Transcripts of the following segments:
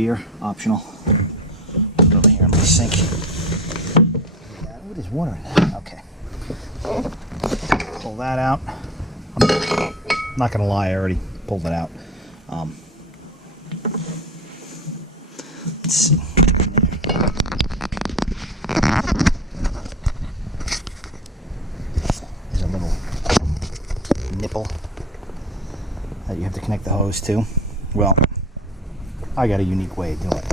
beer, optional. Put it over here in my sink. What is water in that? Okay. Pull that out. I'm not gonna lie, I already pulled it out. Let's see. There's a little nipple that you have to connect the hose to. Well, I got a unique way of doing it.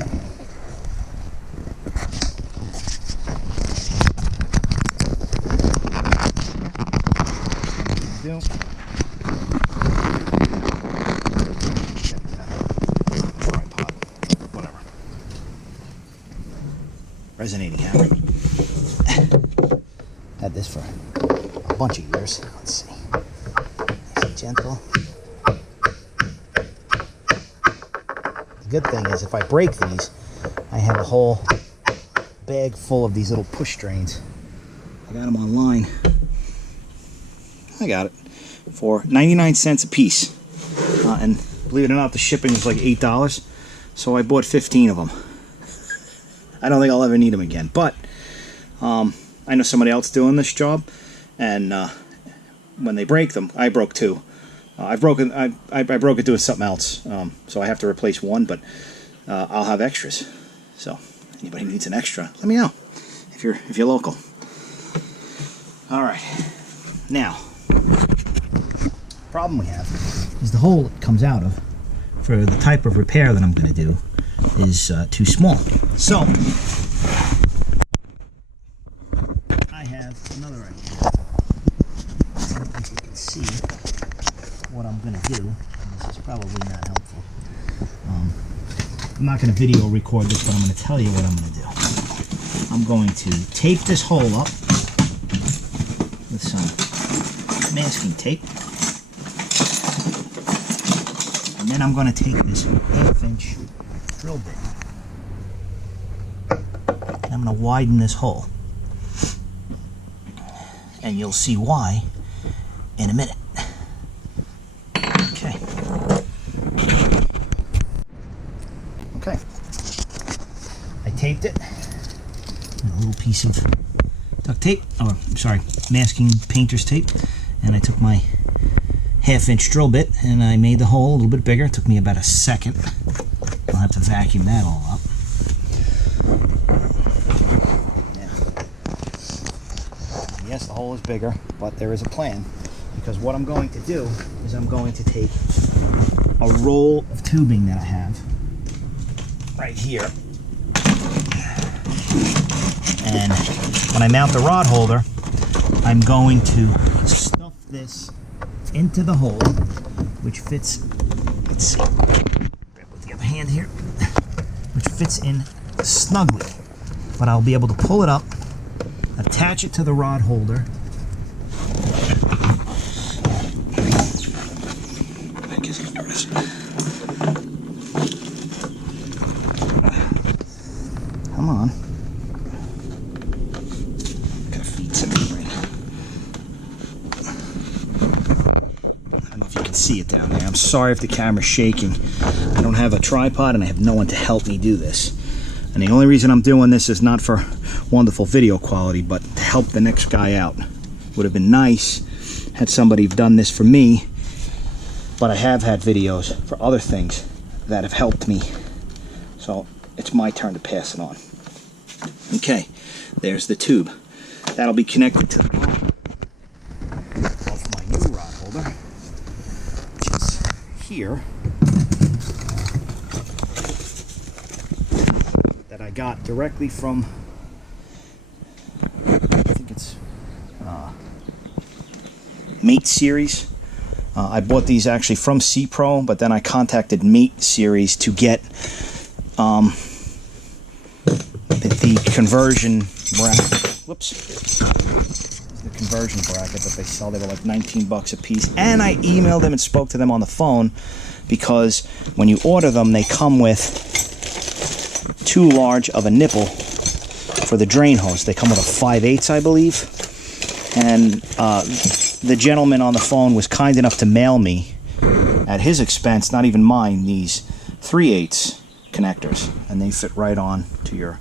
Tripod, whatever. Resonating hammer. Had this for a bunch of years. Let's see. Nice and gentle. The good thing is if I break these, I have a whole bag full of these little push drains. I got them online. I got it for 99 cents a piece. And believe it or not, the shipping was like $8. So I bought 15 of them. I don't think I'll ever need them again. But I know somebody else doing this job. And when they break them, I broke two. I broke it doing something else, so I have to replace one, but I'll have extras. So anybody needs an extra, let me know if you're local. All right, now problem we have is the hole it comes out of for the type of repair that I'm going to do is too small. So I have another idea. As you can see, what I'm going to do, and this is probably not helpful. I'm not going to video record this, but I'm going to tell you what I'm going to do. I'm going to tape this hole up with some masking tape. And then I'm going to take this 1/2-inch drill bit. And I'm going to widen this hole. And you'll see why in a minute. Okay. I taped it. A little piece of duct tape, or sorry, masking painter's tape, and I took my 1/2-inch drill bit and I made the hole a little bit bigger. It took me about a second. I'll have to vacuum that all up. Now, yes, the hole is bigger, but there is a plan, because what I'm going to do is I'm going to take a roll of tubing that I have right here, and when I mount the rod holder, I'm going to stuff this into the hole, which fits, let's see, grab with the other hand here, which fits in snugly, but I'll be able to pull it up, attach it to the rod holder, come on. Gotta feed something right. I don't know if you can see it down there. I'm sorry if the camera's shaking. I don't have a tripod and I have no one to help me do this. And the only reason I'm doing this is not for wonderful video quality, but to help the next guy out. Would have been nice had somebody done this for me, but I have had videos for other things that have helped me. So it's my turn to pass it on. Okay, there's the tube. That'll be connected to the bottom of my new rod holder, which is here, that I got directly from, I think it's Mate Series. I bought these actually from C-Pro, but then I contacted Mate Series to get the conversion bracket. Whoops. The conversion bracket that they sell. They were like 19 bucks a piece. And I emailed them and spoke to them on the phone, because when you order them, they come with too large of a nipple for the drain hose. They come with a 5/8, I believe. And the gentleman on the phone was kind enough to mail me, at his expense, not even mine, these 3/8 connectors, and they fit right on to your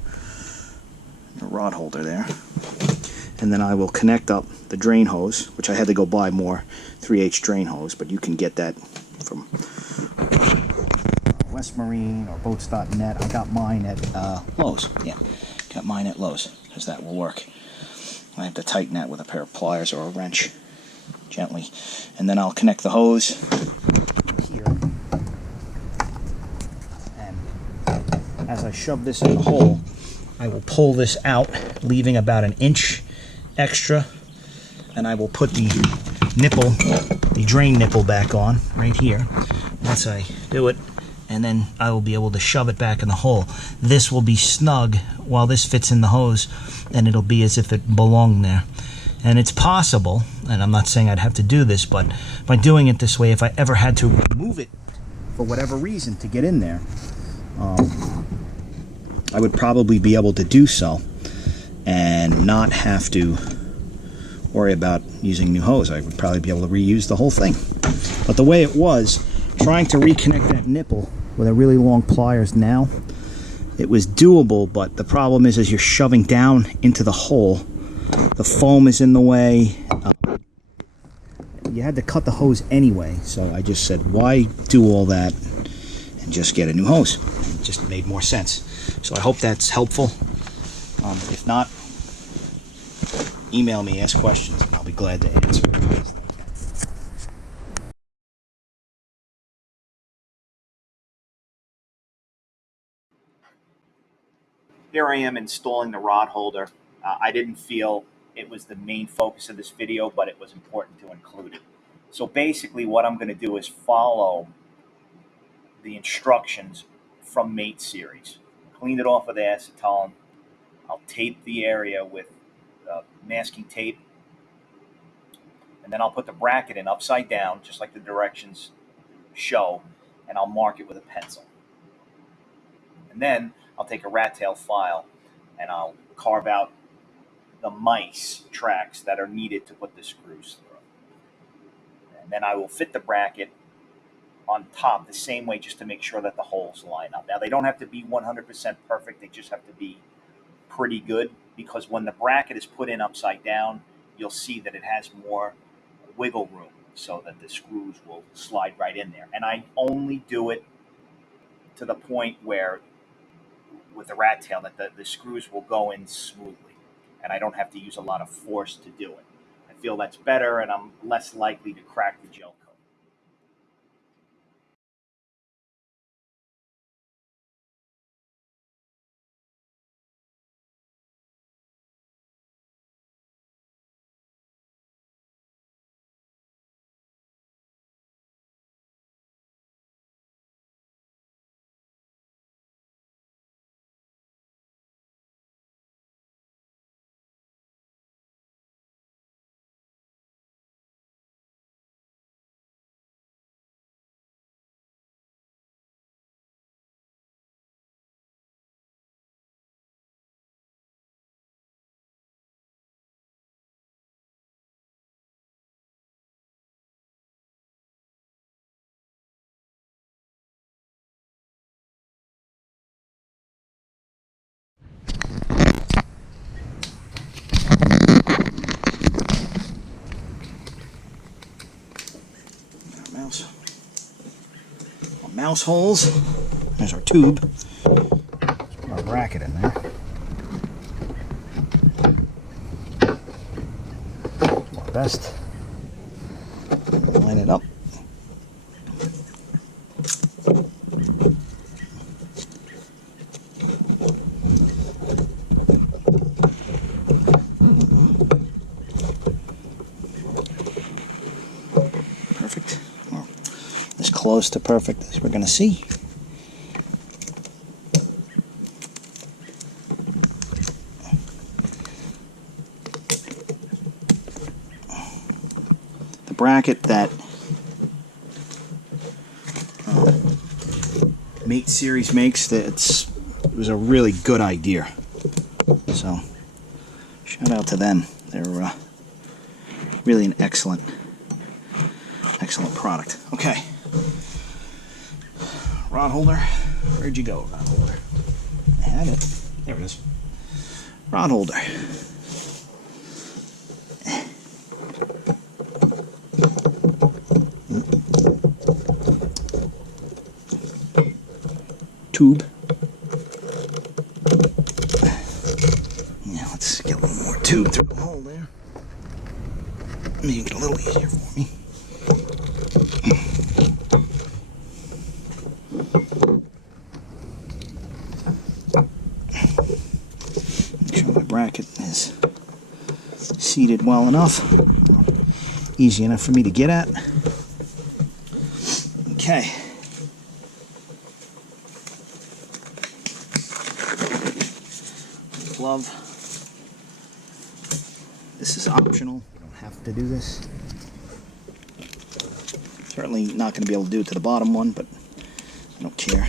rod holder there. And then I will connect up the drain hose, which I had to go buy more 3H drain hose, but you can get that from West Marine or boats.net. I got mine at Lowe's. Yeah, got mine at Lowe's, because that will work. I have to tighten that with a pair of pliers or a wrench gently. And then I'll connect the hose here. And as I shove this in the hole, I will pull this out, leaving about an inch extra, and I will put the nipple, the drain nipple, back on right here once I do it, and then I will be able to shove it back in the hole. This will be snug while this fits in the hose, and it'll be as if it belonged there. And it's possible, and I'm not saying I'd have to do this, but by doing it this way, if I ever had to remove it for whatever reason to get in there, I would probably be able to do so and not have to worry about using new hose. I would probably be able to reuse the whole thing. But the way it was, trying to reconnect that nipple with a really long pliers now, it was doable, but the problem is as you're shoving down into the hole, the foam is in the way. You had to cut the hose anyway, so I just said, why do all that and just get a new hose? It just made more sense. So I hope that's helpful. If not, email me, ask questions, and I'll be glad to answer. Here I am installing the rod holder. I didn't feel it was the main focus of this video, but it was important to include it. So basically what I'm going to do is follow the instructions from Mate Series. Clean it off with acetone. I'll tape the area with masking tape, and then I'll put the bracket in upside down, just like the directions show, and I'll mark it with a pencil. And then I'll take a rat tail file and I'll carve out the mice tracks that are needed to put the screws through. And then I will fit the bracket on top the same way, just to make sure that the holes line up. Now, they don't have to be 100% perfect. They just have to be pretty good, because when the bracket is put in upside down, you'll see that it has more wiggle room so that the screws will slide right in there. And I only do it to the point where, with the rat tail, that the screws will go in smoothly, and I don't have to use a lot of force to do it. I feel that's better, and I'm less likely to crack the gel coat. Mouse holes. There's our tube. Let's put our bracket in there. Do our best. Line it up. Perfect. Well, as close to perfect as we're going to see. The bracket that Mate Series makes, it was a really good idea. So shout out to them. They're really an excellent product. Okay. Rod holder. Where'd you go, rod holder? I had it. There it is. Rod holder. Tube. Yeah, let's get a little more tube through the hole there. Make it a little easier for me. Make sure my bracket is seated well enough. Easy enough for me to get at. Okay. Glove. This is optional. You don't have to do this. Certainly not going to be able to do it to the bottom one, but I don't care.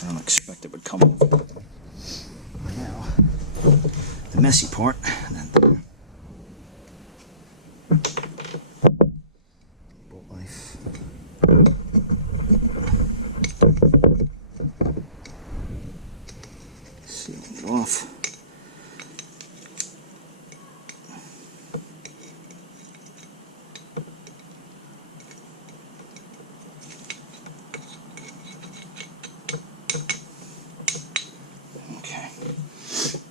I don't expect it would come over. Now, the messy part. Bolt life. Sealing it off. Okay,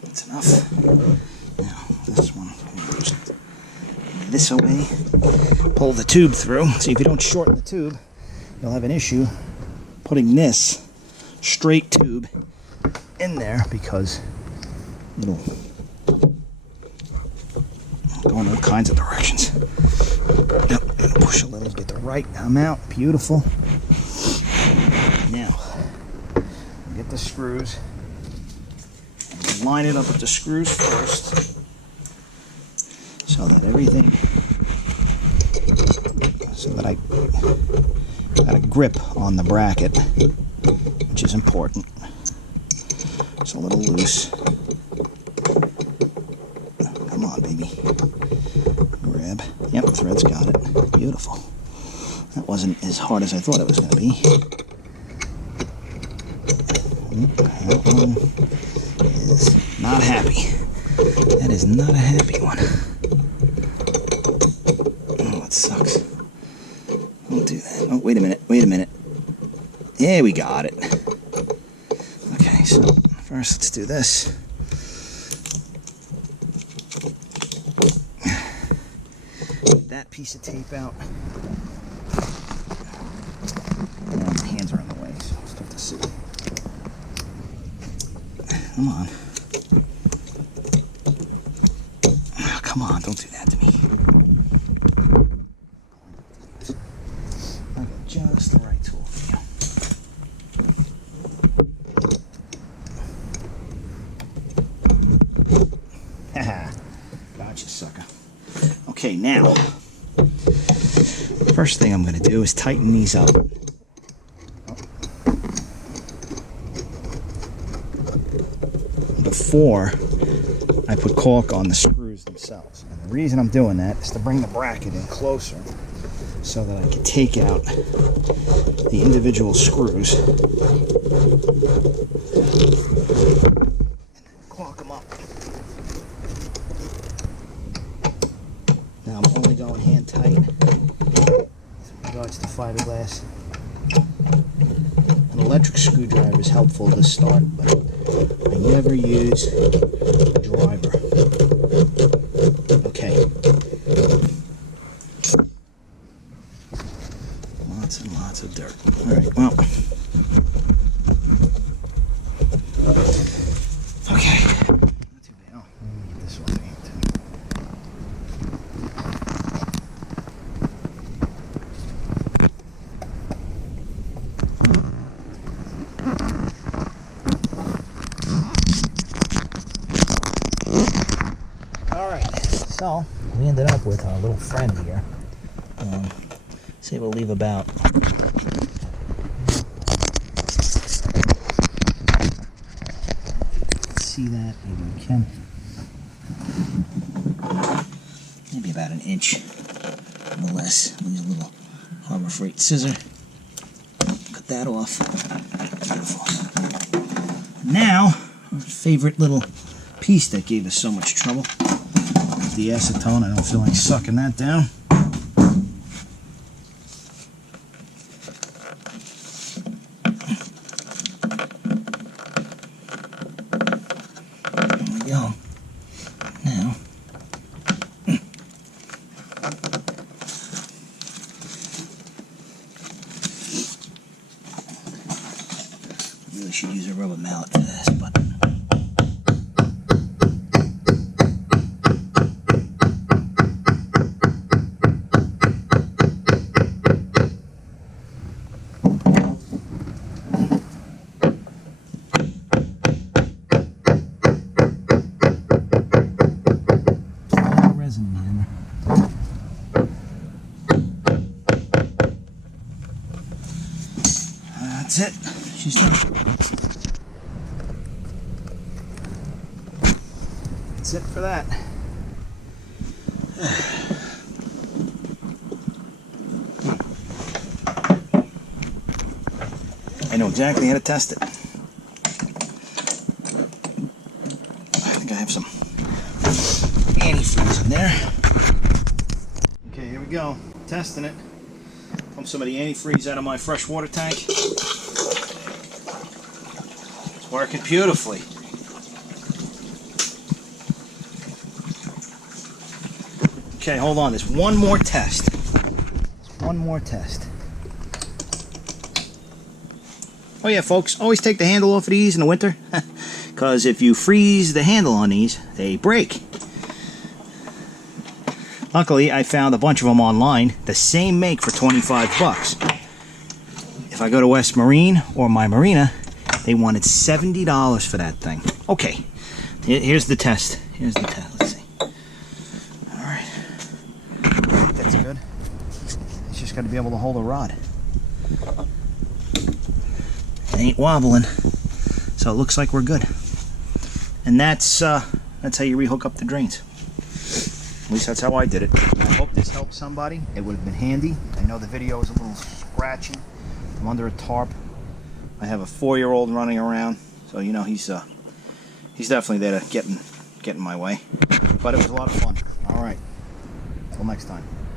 that's enough. Now this one, just this away. Pull the tube through. See, if you don't shorten the tube, you'll have an issue putting this straight tube in there because it'll go in all kinds of directions. Yep, and push a little, get the right amount. Beautiful. Now, get the screws. And line it up with the screws first, so that everything, so that I got a grip on the bracket, which is important. It's a little loose. Come on, baby. Grab. Yep, thread's got it. Beautiful. That wasn't as hard as I thought it was going to be. That one is not happy. That is not a happy one. Oh, it sucks. Don't do that. Oh, wait a minute. Wait a minute. Yeah, we got it. Okay, so first let's do this. Get that piece of tape out. Now my hands are in the way, so I'll start to see. Come on. Oh, come on, don't do that to me. I got just the right tool for you. Haha. Gotcha, sucker. Okay, now, first thing I'm going to do is tighten these up. Before I put caulk on the screws themselves. And the reason I'm doing that is to bring the bracket in closer so that I can take out the individual screws and caulk them up. Now I'm only going hand tight with regards to fiberglass. An electric screwdriver is helpful to start, but I never use a driver. Okay. Lots and lots of dirt. Alright, well. Okay. Not too bad. Oh, let me get this one here too. So, we ended up with our little friend here. Say we'll leave about see that, maybe we can. Maybe about about an inch, no less. Use a little Harbor Freight scissor. Cut that off. Beautiful. Now, our favorite little piece that gave us so much trouble. The acetone. I don't feel like sucking that down. There we go. Now, really should use a rubber mallet for this, but that's it. She's done. That's it for that. I know exactly how to test it. I think I have some antifreeze in there. Okay, here we go. Testing it. Pump some of the antifreeze out of my fresh water tank. It's working beautifully. Okay, hold on. There's one more test. One more test. Oh yeah, folks, always take the handle off of these in the winter, because if you freeze the handle on these, they break. Luckily, I found a bunch of them online, the same make for 25 bucks. If I go to West Marine or my marina, they wanted $70 for that thing. Okay, here's the test. Here's the test. Let's see. All right, that's good. It's just got to be able to hold a rod. It ain't wobbling, so it looks like we're good. And that's how you rehook up the drains. At least that's how I did it. I hope this helped somebody. It would have been handy. I know the video is a little scratchy. I'm under a tarp. I have a 4-year-old running around, so you know he's definitely there to get in my way. But it was a lot of fun. All right, till next time.